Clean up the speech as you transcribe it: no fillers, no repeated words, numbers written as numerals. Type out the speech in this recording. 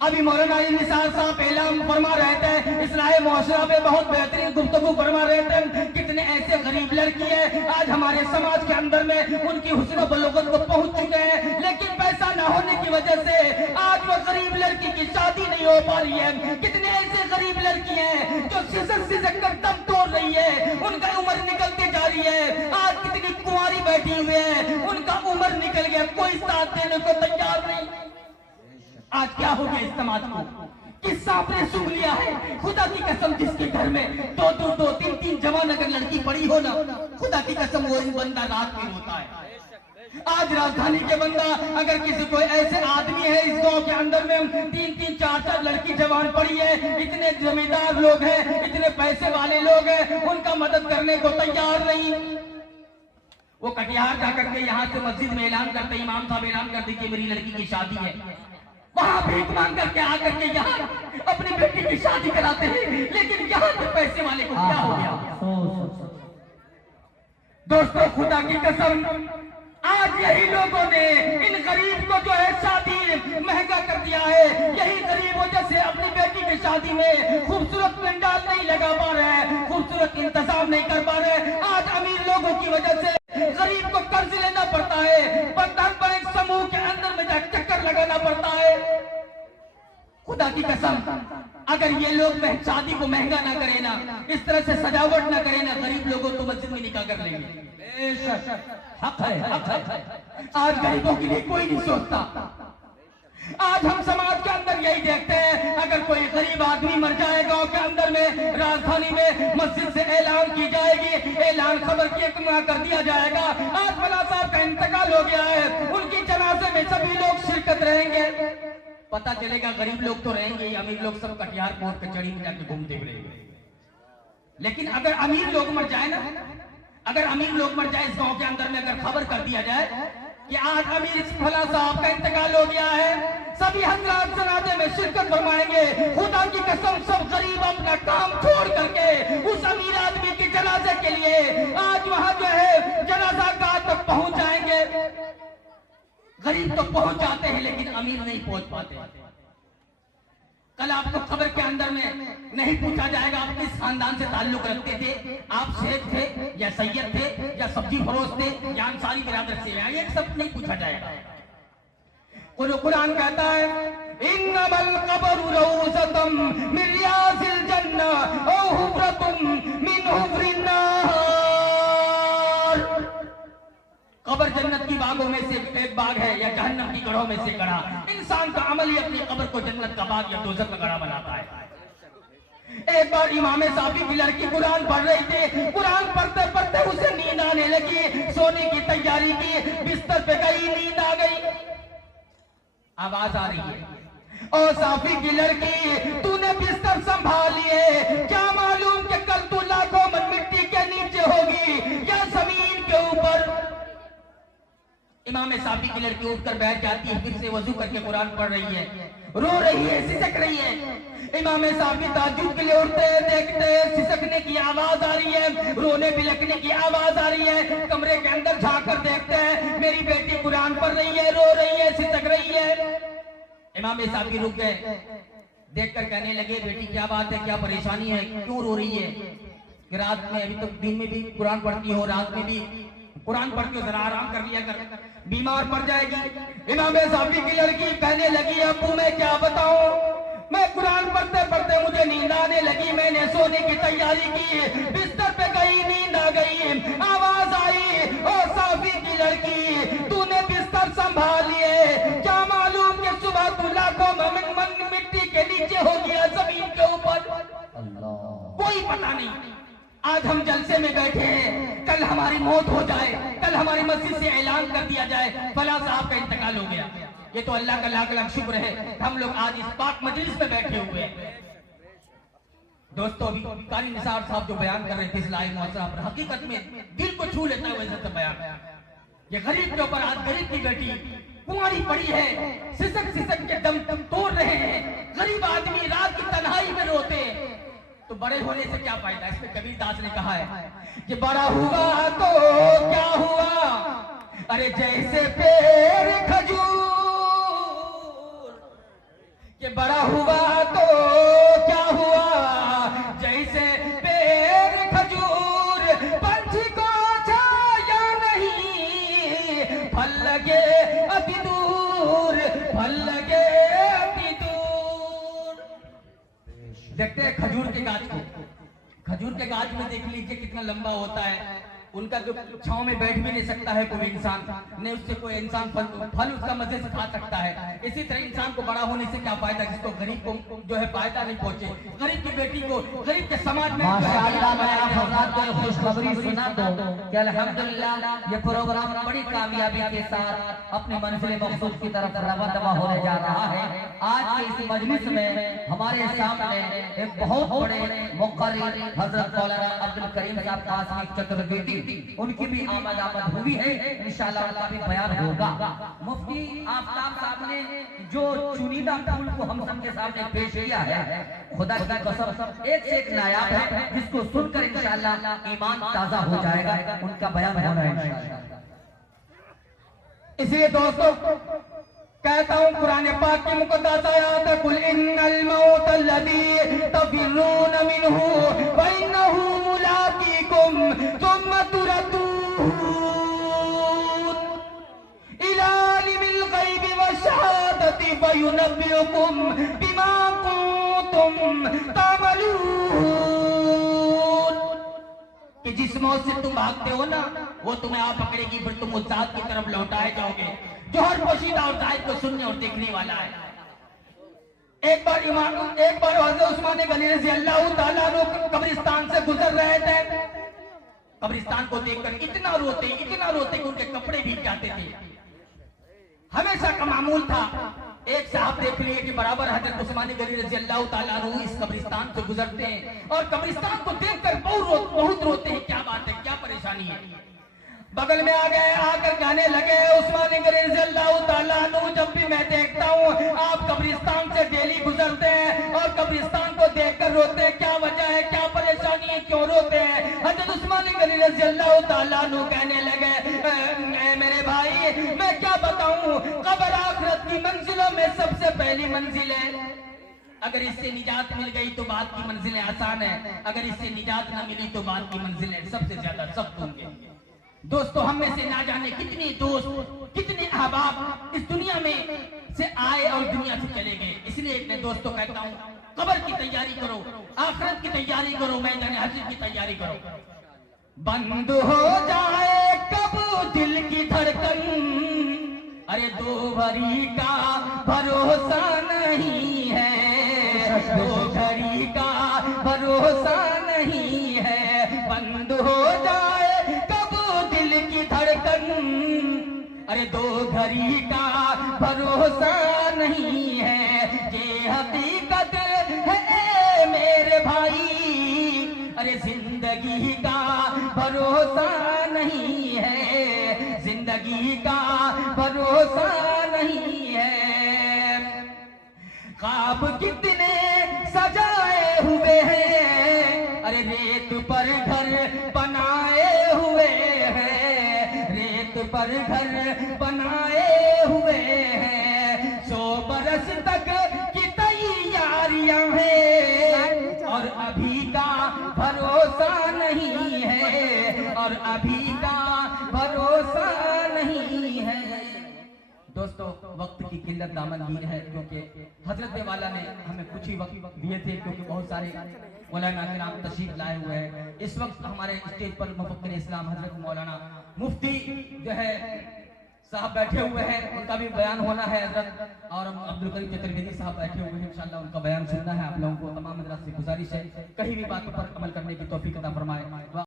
अभी मौलाना अली निसार साहब ऐलान फरमा रहे थे, इस्लाही मुआशरा में बहुत बेहतरीन गुफ्तगू फरमा रहे थे। कितने ऐसे गरीब लड़की है आज हमारे समाज के अंदर में उनकी हुस्न बलोगत को पहुंच चुके हैं, लेकिन पैसा न होने की वजह से आज वो गरीब लड़की की शादी नहीं हो पा रही है। कितने ऐसे गरीब लड़की हैं जो सिसक कर दम तोड़ रही है, उनका उम्र निकलती जा रही है। आज कितनी कुंवारी बैठी हुई है, उनका उम्र निकल गया, कोई साथ देने को तैयार नहीं। आज क्या हो गया इस समाज को? किस सांप ने सूंघ लिया है? खुदा की कसम, जिसके घर में दो तीन जवान अगर लड़की पड़ी हो ना, खुदा की कसम वो बंदा रात में होता है। आज राजधानी के बंदा अगर किसी कोई ऐसे आदमी है इस गांव के अंदर में तीन चार लड़की जवान पड़ी है, इतने जमींदार लोग हैं, इतने पैसे वाले लोग हैं, उनका मदद करने को तैयार नहीं। वो कटिहार जाकर के यहाँ से मस्जिद में ऐलान करते, इमाम साहब ऐलान करते कि मेरी लड़की की शादी है, वहां भीख मांग करके आकर के यहाँ अपनी बेटी की शादी कराते हैं। लेकिन यहाँ के पैसे वाले को क्या हो गया? दोस्तों खुदा की कसम, आज यही लोगों ने इन गरीब को जो है शादी महंगा कर दिया है। यही गरीब वजह से अपनी बेटी की शादी में खूबसूरत पंडाल नहीं लगा पा रहे हैं, खूबसूरत इंतजाम नहीं कर पा रहे। आज अमीर लोगों की वजह से गरीब को कर्ज लेना पड़ता है, बंधन बैंक समूह के अंदर में चक्कर लगाना पड़ता है। खुदा की कसम, अगर ये लोग शादी को महंगा ना करे ना, इस तरह से सजावट ना करे ना, गरीब लोगों तो मस्जिद में निकाह कर लेंगे। हक है, हक है। आज गरीबों के लिए कोई नहीं सोचता। आज हम समाज के अंदर यही देखते हैं, अगर कोई गरीब आदमी मर जाए गांव के अंदर में, राजधानी में मस्जिद से ऐलान की जाएगी, ऐलान खबर कर दिया जाएगा, आज फला साहब का इंतकाल हो गया है, उनकी जनाजे में सभी लोग शिरकत रहेंगे। पता चलेगा गरीब लोग तो रहेंगे, अमीर लोग सब कटिहार कोर्ट कचहरी में जाके घूमते रहेंगे। लेकिन अगर अमीर लोग मर जाए ना, अगर अमीर लोग मर जाए इस गांव के अंदर में, अगर खबर कर दिया जाए कि आज अमीर फला साहब का इंतकाल हो गया है, सभी हजरात जनाजे में शिरकत फरमाएंगे। खुदा की कसम, सब गरीब अपना काम छोड़ करके उस अमीर आदमी के जनाजे के लिए आज वहां जो है जनाजा गाह तक पहुंच जाएंगे। गरीब तो पहुंच जाते हैं लेकिन अमीर नहीं पहुंच पाते। कल आपको खबर के अंदर में नहीं पूछा जाएगा आप किस खानदान से ताल्लुक रखते थे, आप शेख थे या सैयद थे या सब्जी फरोश थे या अंसारी बिरादर से, ये सब नहीं पूछा जाएगा। कुरान कहता है, इन्नमल क़ब्रु रौज़तुम मिन रियाज़िल जन्नह औ हुफ़्रतुम मिन हुफ़्रिन नार। कब्र जन्नत की बागों में से एक बाग है या जहन्नम की गढ़ों में से गढ़ा। इंसान का अमल ही अपनी कब्र को जन्नत का बाग या दोज़ख का गढ़ा बनाता है। एक बार इमाम साफी की लड़की कुरान पढ़ रही थी, कुरान पढ़ते पढ़ते उसे नींद आने लगी, सोने की तैयारी की, बिस्तर पे गई, नींद आ गई। आवाज आ रही है, ओ साफी की लड़की, तूने बिस्तर संभाल लिए, क्या मालूम कि कल तू लाखों मन मिट्टी के नीचे होगी या जमीन के ऊपर। इमाम साफी की लड़की उठकर बैठ जाती है, फिर से वजू करके कुरान पढ़ रही है, रो रही है, सिसक रही है। इमाम साफी ताज्जुब के लिए उठते हैं, देखते हैं सिसकने की आवाज आ रही है, रोने बिलखने की आवाज आ रही है। कमरे के अंदर झांक कर देखते हैं, मेरी बेटी कुरान पढ़ रही है, रो रही है, सिसक रही है। इमाम साफी रुक गए, देखकर कहने लगे, बेटी क्या बात है, क्या परेशानी है, क्यों रो रही है? कि रात में, अभी तो दिन में भी कुरान पढ़ती हो, रात में भी कुरान पढ़ के जरा आराम कर लिया कर, बीमार पड़ जाएगी। इमाम साफी की लड़की कहने लगी, अब्बू मैं क्या बताऊं, मैं कुरान पढ़ते पढ़ते मुझे नींद आने लगी, मैंने सोने की तैयारी की, बिस्तर पे गई, नींद आ गई, आवाज आई, ओ साफी की लड़की, तूने बिस्तर संभाल लिए, क्या मालूम कि सुबह तू लाखों मन मिट्टी के नीचे हो गया, जमीन के ऊपर। कोई पता नहीं। आज हम जलसे में बैठे हैं, कल हमारी मौत हो जाए, कल हमारी मस्जिद से ऐलान कर दिया जाए फला साहब का इंतकाल हो गया। ये तो अल्लाह का लाख लाख शुक्र है हम लोग आज इस पाक मजलिस में बैठे हुए हैं। दोस्तों, अभी कारी निसार साहब जो बयान कर रहे थे इस्लाही मुआशरा पर, हकीकत में दिल को छू लेता है वैसे बयान। ये गरीब के ऊपर, आज गरीब की बेटी कुंवारी पड़ी है, सिसक सिसक के दम तोड़ रहे हैं, गरीब आदमी रात की तन्हाई में रोते हैं, तो बड़े होने से क्या फायदा? इसमें कबीर दास ने कहा है कि बड़ा हुआ तो क्या हुआ, अरे जैसे पेड़ खजूर कि बड़ा हुआ तो क्या हुआ, जैसे पेड़ खजूर पंछी को छाया नहीं, फल लगे अति दूर, फल लगे अति दूर। देखते हैं खजूर के गाछ को, खजूर के गाछ में देख लीजिए कितना लंबा होता है, उनका जो छांव में बैठ भी नहीं सकता है कोई इंसान, नहीं उससे कोई इंसान फल उसका मजे से खा सकता है। इसी तरह इंसान को बड़ा होने से क्या फायदा, जिसको गरीब को जो है फायदा नहीं पहुंचे, गरीब की बेटी को, गरीब के समाज में खुशखबरी सुना दो कि अल्हम्दुलिल्लाह ये प्रोग्राम बड़ी कामयाबी के साथ अपनी मंजिल मकसूद की तरफ रवा दवा होने जा रहा है। आज के इस मजलिस में हमारे सामने एक बहुत बड़े मुक़र्रिर हजरत मौलाना अब्दुल करीम साहब कासमी चतुर्वेदी, उनकी भी आमद हुई है, इंशाअल्लाह उनका भी बयान होगा। मुफ्ती आफ्ताब साहब ने जो चुनिंदा फूल को हम सबके सामने पेश किया है, खुदा की कसम एक से एक नायाब है, जिसको सुनकर इंशाअल्लाह ईमान ताजा हो जाएगा, उनका बयान होना है इंशाअल्लाह। इसलिए दोस्तों कहता हूँ, कुरान पाक की मुक़द्दस आयत, कुल इन्नल मौत अल्लज़ी तफ़िर्रून मिन्हु व इन्नहु मुलाक़ीकुम सुम्मा तुरद्दून इला आलिमिल ग़ैबि वश्शहादति फयुनब्बिउकुम बिमा कुंतुम तअमलून। कि जिस मौत से तुम भागते हो ना, वो तुम्हें आ पकड़ेगी, फिर तुम उस जात की तरफ लौटाए जाओगे जो हर पोशीदा और जायद को सुनने और देखने वाला है। एक बार हज़रत उस्मान गनी रज़ी अल्लाह ताला अन्हु कब्रिस्तान से गुजर रहे थे। कब्रिस्तान को देखकर इतना रोते कि उनके कपड़े भीग जाते थे। हमेशा का मामूल था, एक साहब देख लिए कि बराबर हज़रत उस्मान गनी रज़ी अल्लाह ताला अन्हु इस कब्रिस्तान से गुजरते हैं और कब्रिस्तान को देखकर बहुत रोते हैं। क्या बात है, क्या परेशानी है? बगल में आ गए, आकर कहने लगे, उस्मान गनी रज़ी अल्लाह ताला अन्हु, जब भी मैं देखता हूँ आप कब्रिस्तान से डेली गुजरते हैं और कब्रिस्तान को देखकर रोते हैं, क्या वजह है, क्या परेशानी है, क्यों रोते हैं? हज़रत उस्मान गनी रज़ी अल्लाह ताला अन्हु कहने लगे, मेरे भाई मैं क्या बताऊं, कब्र आखिरत की मंजिलों में सबसे पहली मंजिल है। अगर इससे निजात मिल गई तो बाद की मंजिलें आसान है, अगर इससे निजात न मिली तो बाद की मंजिलें सबसे ज्यादा सख्त होंगे। दोस्तों, हम में से ना जाने कितने दोस्त, कितने अहबाब इस दुनिया में से आए और दुनिया से चले गए। इसलिए मैं दोस्तों कहता हूँ, कब्र की तैयारी करो, आखिरत की तैयारी करो, मैदान हश्र की तैयारी करो। बंद हो जाए कब दिल की धड़कन, अरे दो भरी का भरोसा नहीं है, दो भरी का भरोसा नहीं है। बंद हो जाए अरे दो घड़ी का भरोसा नहीं है, ये हकीकत है मेरे भाई, अरे जिंदगी का भरोसा नहीं है, जिंदगी का भरोसा नहीं है। ख्वाब कितने सजाए हुए हैं, अरे रेत पर घर बनाए हुए हैं, रेत पर घर बनाए हुए हैं। 100 बरस तक की तैयारियां हैं और अभी का भरोसा नहीं है, और अभी का भरोसा नहीं है। दोस्तों, वक्त की किल्लत दामनगीर है, क्योंकि हजरत वाला ने हमें कुछ ही वक्त दिए थे, क्योंकि बहुत सारे मौलाना किराम तशरीफ लाए हुए हैं। इस वक्त हमारे स्टेज पर मुफक्किर इस्लाम हजरत मौलाना मुफ्ती जो है साहब बैठे हुए हैं, उनका भी बयान होना है हजरत, और अब्दुल करीम चतुर्वेदी साहब बैठे हुए हैं, इंशाअल्लाह उनका बयान सुनना है। आप लोगों को तमाम मदरसे से गुजारिश है, कहीं भी बातों पर अमल करने की तौफीक अता फरमाए।